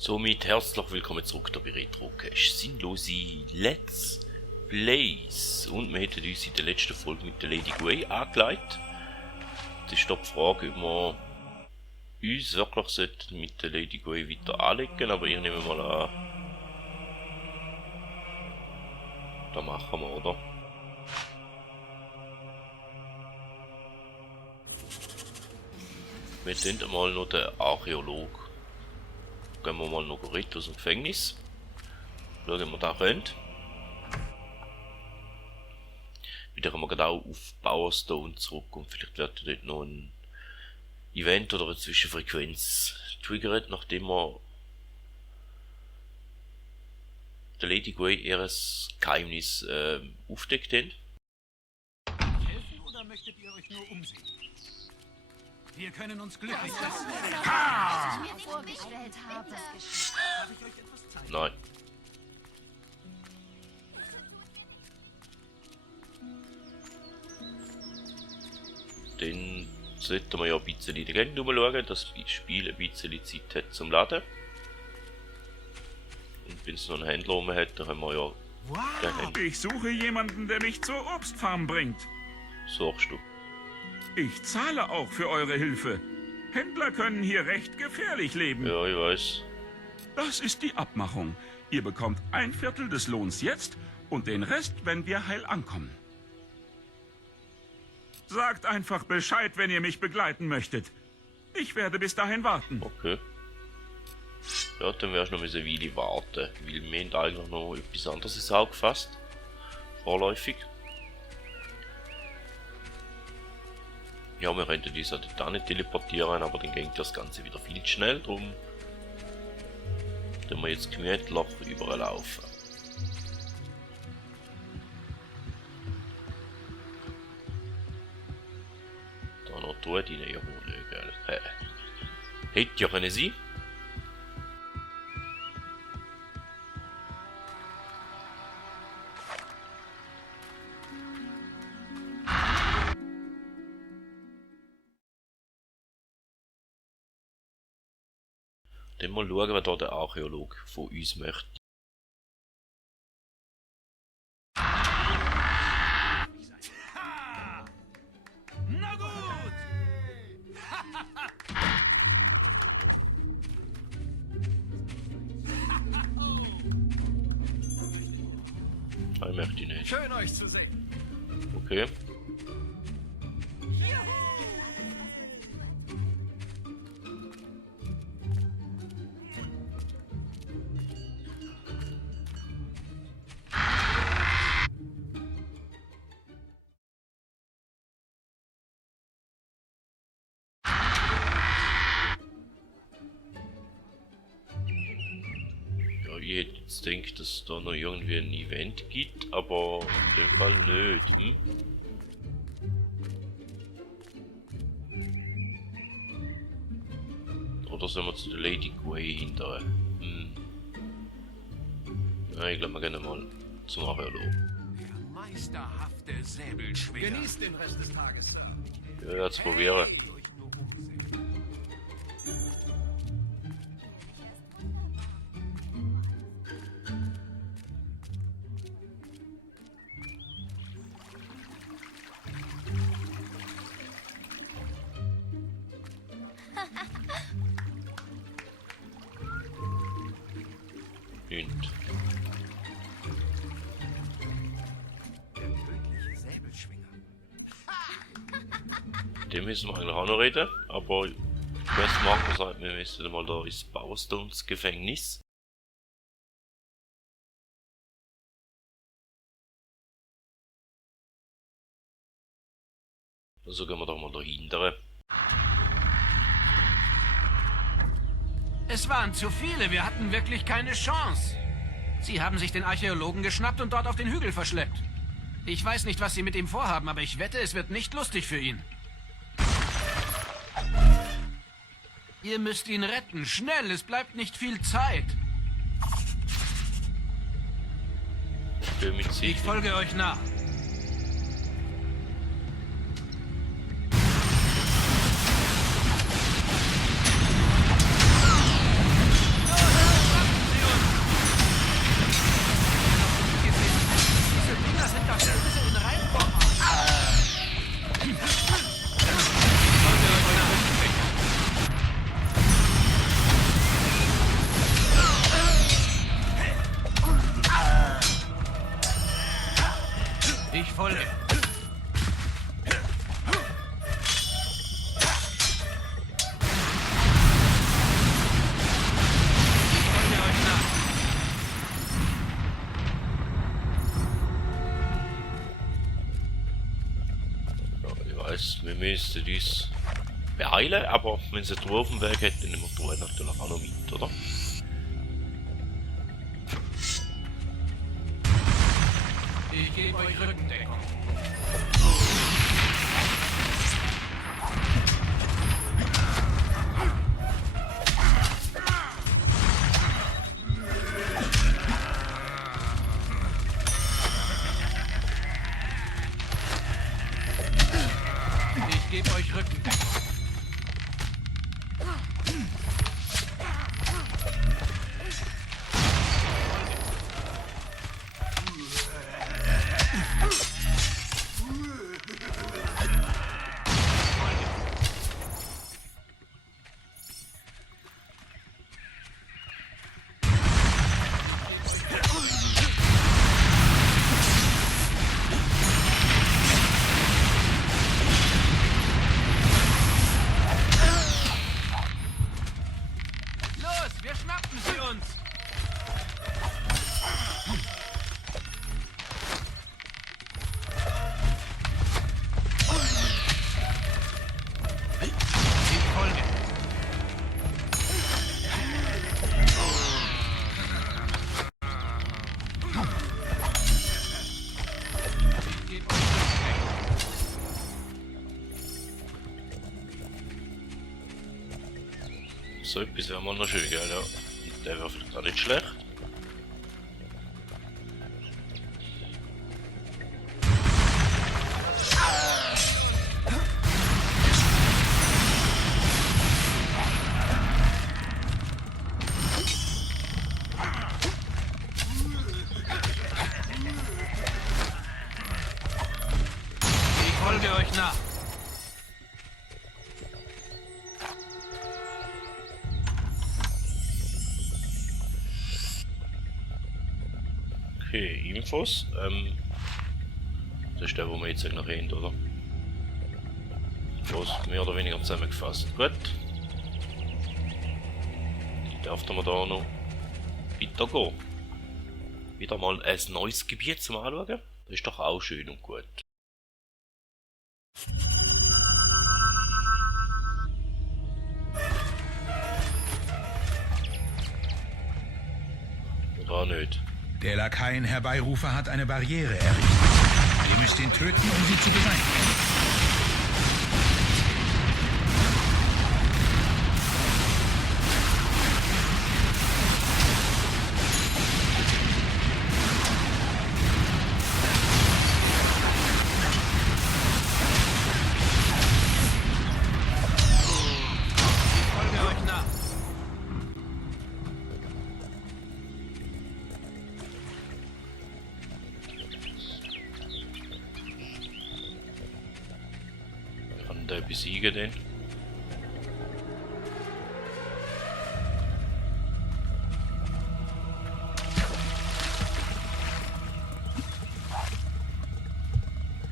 Somit herzlich willkommen zurück hier bei Retrocache. Sinnlose Let's Plays. Und wir hätten uns in der letzten Folge mit der Lady Grey angelegt. Das ist die Frage, ob wir uns wirklich mit der Lady Grey weiter anlegen, aber ich nehme mal an, das machen wir, oder? Wir sehen mal noch den Archäolog. Gehen wir mal noch rein aus dem Gefängnis. Schauen, ob wir da können. Wieder haben wir gerade auch auf Powerstone zurück und vielleicht wird dort noch ein Event oder eine Zwischenfrequenz triggert, nachdem wir der Lady Grey ihr Geheimnis aufdeckt haben. Helfen oder möchtet ihr euch nur umsehen? Wir können uns glücklich lassen. Nein. Dann sollten wir ja ein bisschen in der Gegend rumschauen, dass das Spiel ein bisschen Zeit hat zum Laden. Und wenn es noch einen Händler rum hat, dann können wir ja... Wow. Ich suche jemanden, der mich zur Obstfarm bringt. Suchst du? Ich zahle auch für eure Hilfe. Händler können hier recht gefährlich leben. Ja, ich weiß. Das ist die Abmachung. Ihr bekommt 1/4 des Lohns jetzt und den Rest, wenn wir heil ankommen. Sagt einfach Bescheid, wenn ihr mich begleiten möchtet. Ich werde bis dahin warten. Okay. Ja, dann wirst du noch eine Weile warten, weil wir haben eigentlich noch etwas anderes ins Auge gefasst. Vorläufig. Ja, wir könnten uns auch dort nicht teleportieren, aber dann geht das Ganze wieder viel zu schnell, darum wir jetzt gemütlich überall laufen. Da noch tun die ja wohl. Hätte ja können sein. Dann mal schauen, was da der Archäolog von uns möchte. Na gut! Nein, möchte ich nicht. Schön euch zu sehen. Okay. Ich hätte jetzt gedacht, dass es da noch irgendwie ein Event gibt, aber in dem Fall nicht. Oder sollen wir zu der Lady Grey hinterher? Nein, ich glaube, wir gehen mal zum Archäologen. Der meisterhafte Säbelschwinger. Genießt den Rest des Tages, Sir. Ja, jetzt probieren. Hey, euch nur umsehen. Und Der tödliche Säbelschwinger. dem müssen wir eigentlich auch noch reden, aber was machen sagt, wir müssen mal da ins Powerstones Gefängnis. Also gehen wir doch mal dahinter. Es waren zu viele, wir hatten wirklich keine Chance. Sie haben sich den Archäologen geschnappt und dort auf den Hügel verschleppt. Ich weiß nicht, was Sie mit ihm vorhaben, aber ich wette, es wird nicht lustig für ihn. Ihr müsst ihn retten, schnell, es bleibt nicht viel Zeit. Mit sich. Ich folge euch nach. müssten uns beeilen, aber wenn sie Truhe auf dem Weg hat, dann nehmen wir die Truhe natürlich auch noch mit, oder? Ich gebe euch Rückendeckung. Ich gebe euch Rückendeckung. Los, wir schnappen sie uns! Ich folge. Ich gebe euch Rückendeckung. So etwas wäre mal noch schön, gell? Ja. Der wäre vielleicht auch nicht schlecht. Ich folge euch nach. Okay, Infos. Das ist der, wo wir jetzt noch haben, oder? Infos mehr oder weniger zusammengefasst. Gut. Die darf man da noch weitergehen. Wieder mal ein neues Gebiet zum Anschauen. Das ist doch auch schön und gut. Oder auch nicht. Der Lakaien-Herbeirufer hat eine Barriere errichtet. Ihr müsst ihn töten, um sie zu beseitigen. Ich folge euch nach. Kann der besiegen den?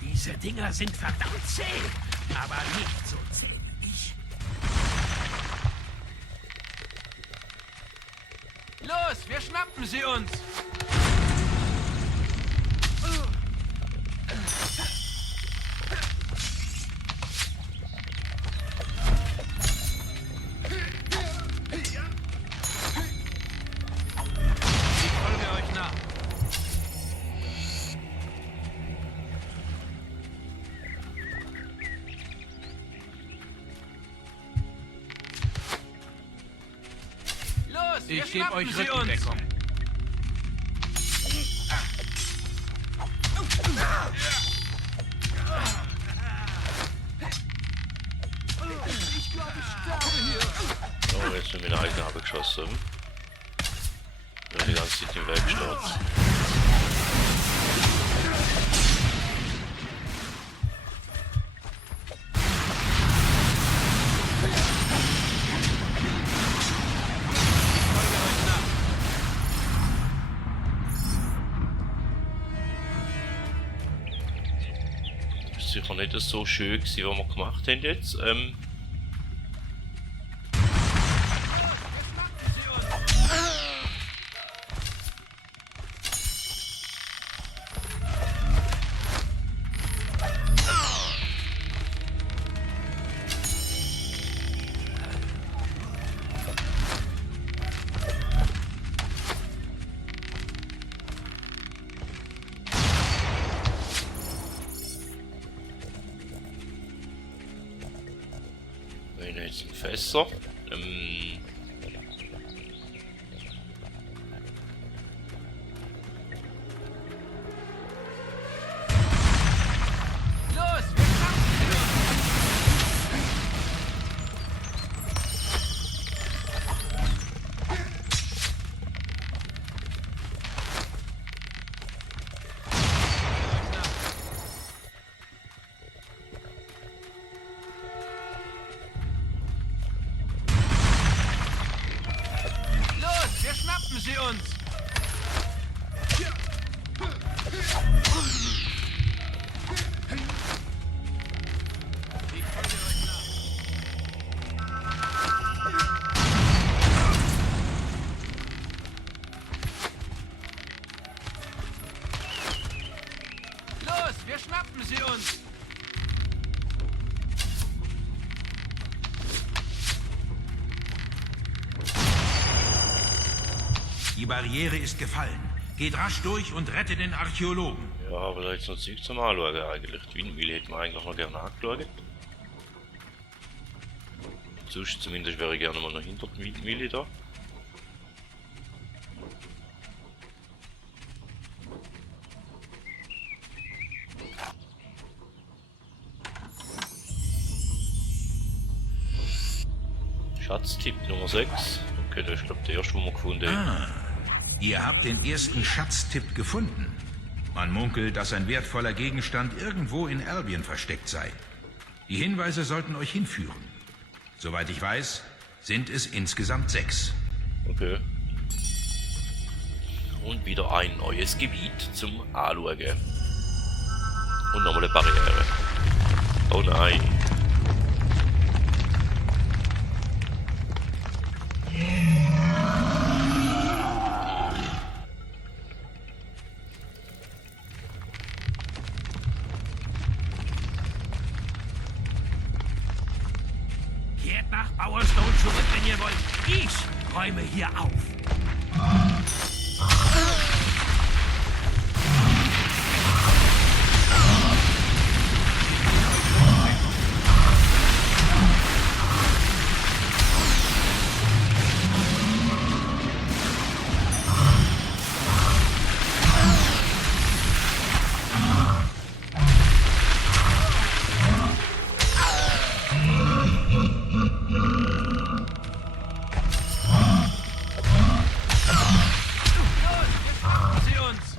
Diese Dinger sind verdammt zäh, aber nicht so zäh wie ich. Los, wir schnappen sie uns! Ich folge euch nach. Los, wir Ich gebe euch schnappen sie uns! Rückendeckung. Oh, jetzt sind wir meine eigene Habe geschossen. Ja, die ganze Zeit im Weg gestürzt. Folge euch nach. Das ist sicher nicht so schön gewesen, was wir gemacht haben jetzt. Das sind Fässer. Los, wir schaffen Los, wir schnappen sie uns! Ich folge euch nach. Los, wir schnappen sie uns! Die Barriere ist gefallen. Geht rasch durch und rettet den Archäologen. Ja, aber da ist noch nichts zum Anschauen eigentlich. Die Windmühle hätten wir eigentlich noch gerne angeschaut. Sonst zumindest wäre ich gerne mal noch hinter der Windmühle da. Schatztipp Nummer 6. Okay, das ist glaube ich der erste, den wir gefunden haben. Ihr habt den ersten Schatztipp gefunden. Man munkelt, dass ein wertvoller Gegenstand irgendwo in Albion versteckt sei. Die Hinweise sollten euch hinführen. Soweit ich weiß, sind es insgesamt 6. Okay. Und wieder ein neues Gebiet zum Anschauen. Und nochmal eine Barriere. Oh nein. Kehrt nach Bowerstone zurück, wenn ihr wollt. Ich räume hier auf. Sie uns! Sie uns!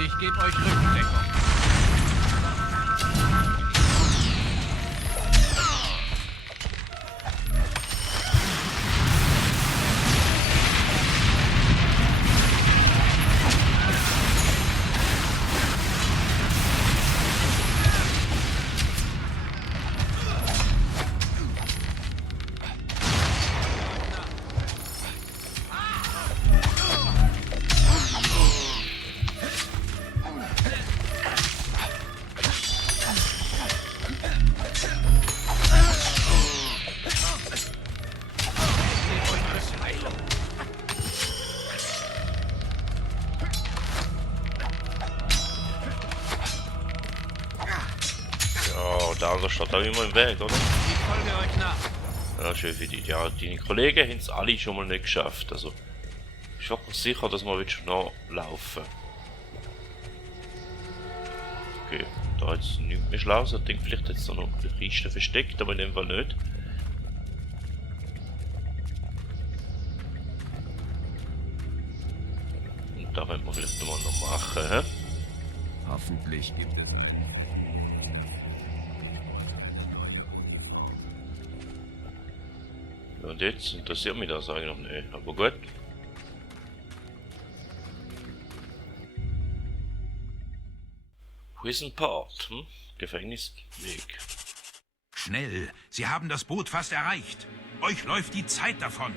Ich gebe euch Rückendeckung. da steht auch immer im Weg, oder? Ich folge euch nach. Ja, schön für dich. Ja, deine Kollegen haben es alle schon mal nicht geschafft. Also, ich bin sicher, dass wir schon noch laufen. Okay, da jetzt nichts mehr schlau. Ich denke, vielleicht jetzt da noch eine Kiste versteckt, aber in dem Fall nicht. Und da werden wir vielleicht noch machen, hä? Hoffentlich gibt es... Und jetzt interessiert mich das eigentlich noch nicht, aber gut. Prison Port, Gefängnisweg. Schnell, Sie haben das Boot fast erreicht. Euch läuft die Zeit davon.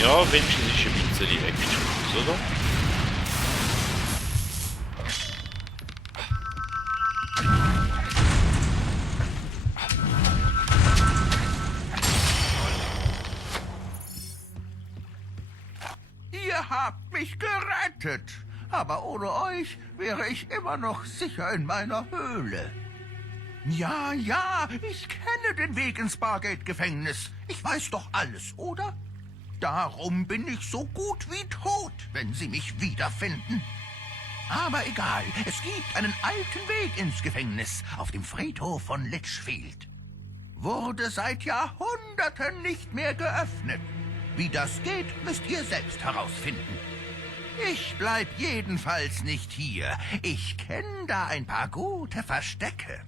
Ja, wenigstens ist ein bisschen Action, oder? Ihr habt mich gerettet. Aber ohne euch wäre ich immer noch sicher in meiner Höhle. Ja, ich kenne den Weg ins Bargate-Gefängnis. Ich weiß doch alles, oder? Darum bin ich so gut wie tot, wenn Sie mich wiederfinden. Aber egal, es gibt einen alten Weg ins Gefängnis auf dem Friedhof von Litchfield. Wurde seit Jahrhunderten nicht mehr geöffnet. Wie das geht, müsst ihr selbst herausfinden. Ich bleib jedenfalls nicht hier. Ich kenne da ein paar gute Verstecke.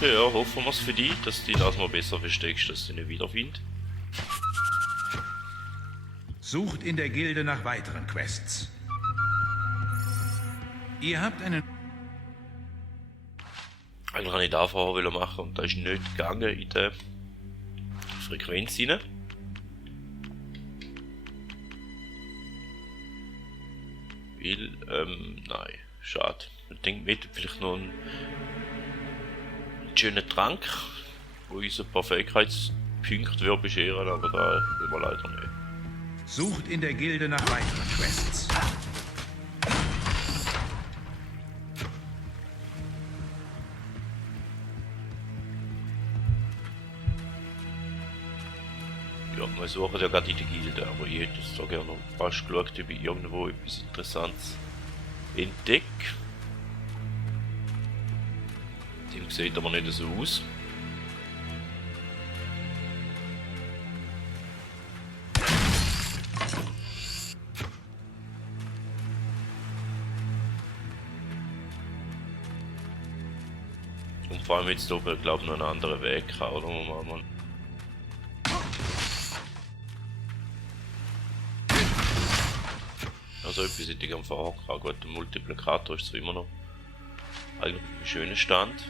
Ja, hoffen wir es für dich, dass du das mal besser versteckst, dass du ihn nicht wiederfindest. Sucht in der Gilde nach weiteren Quests. Ihr habt einen... Eigentlich habe ich da vorher machen und da ist nicht gegangen in der Frequenz rein. Weil, nein, schade. Ich denke, wir hätten vielleicht noch einen schönen Trank, wo uns ein paar Fähigkeitspunkte wird bescheren, aber da will wir leider nicht. Sucht in der Gilde nach weiteren Quests. Ja, wir suchen ja gerade in der Gilde, aber ich hätte jetzt da gerne noch fast geschaut, ob ich irgendwo etwas Interessantes entdecke. Dem sieht aber nicht so aus. Und vor allem jetzt oben, glaube ich, noch einen anderen Weg haben, oder? Man. Also etwas hätte ich am Fahren. Gut, der Multiplikator ist zwar immer noch eigentlich ein schöner Stand.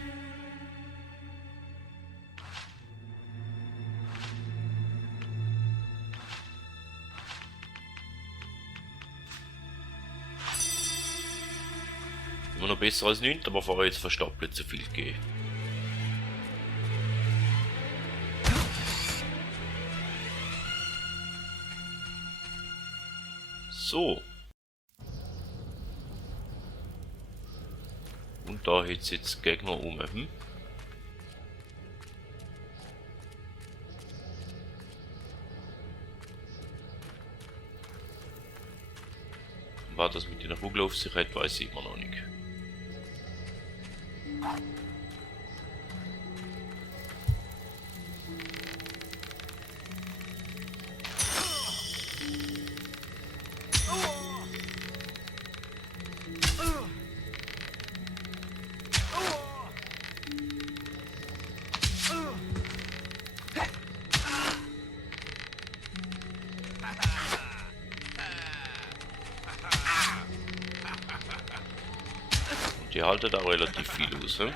Immer noch besser als nichts, aber vorher jetzt verstapelt zu viel gegeben. So. Und da hat jetzt Gegner um. Was das mit der Kugel auf sich hat, weiß ich immer noch nicht. Die halten da relativ viel aus, ne?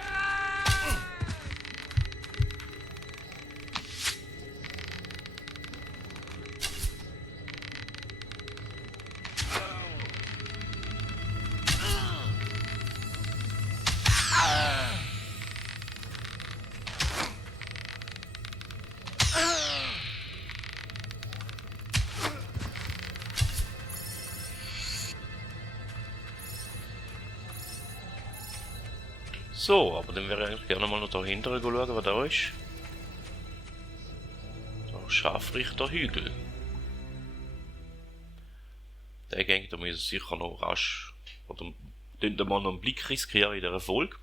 So, aber dann wäre ich eigentlich gerne mal noch dahinter schauen, was da ist. Da Scharfrichterhügel. Der Gang, da muss sicher noch rasch. Oder den mal noch einen Blick riskieren in dieser Folge.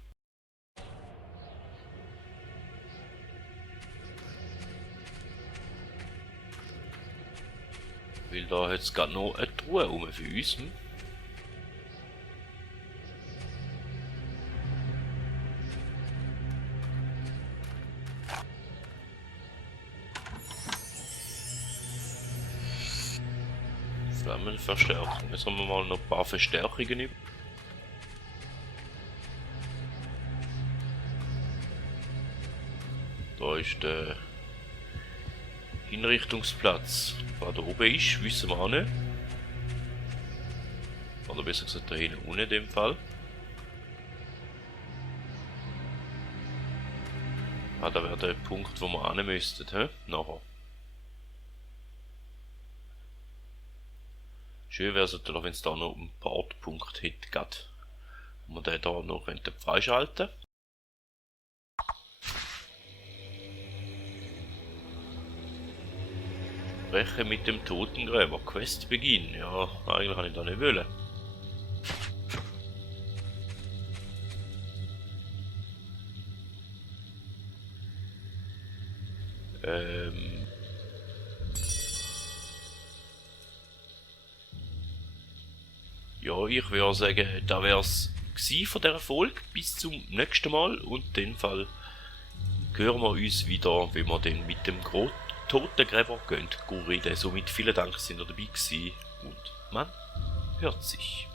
Weil da hat es gerade noch eine Truhe rum für uns. Flammenverstärkung. Jetzt haben wir mal noch ein paar Verstärkungen über. Da ist der Hinrichtungsplatz. Was da oben ist, wissen wir auch nicht. Oder besser gesagt da hinten unten in dem Fall. Ah, da wäre der Punkt, wo wir hin müssten, hä? Nachher. Schön wäre es natürlich, wenn es da noch einen Portpunkt hätte, grad. Und wir den da noch freischalten könnten. Spreche mit dem Totengräber. Questbeginn. Ja, eigentlich kann ich da nicht wollen. Ja, ich würde sagen, da wäre es von dieser Folge. Bis zum nächsten Mal. Und in dem Fall hören wir uns wieder, wenn wir dann mit dem Totengräber gehen reden. Somit vielen Dank, dass ihr dabei gewesen und man hört sich.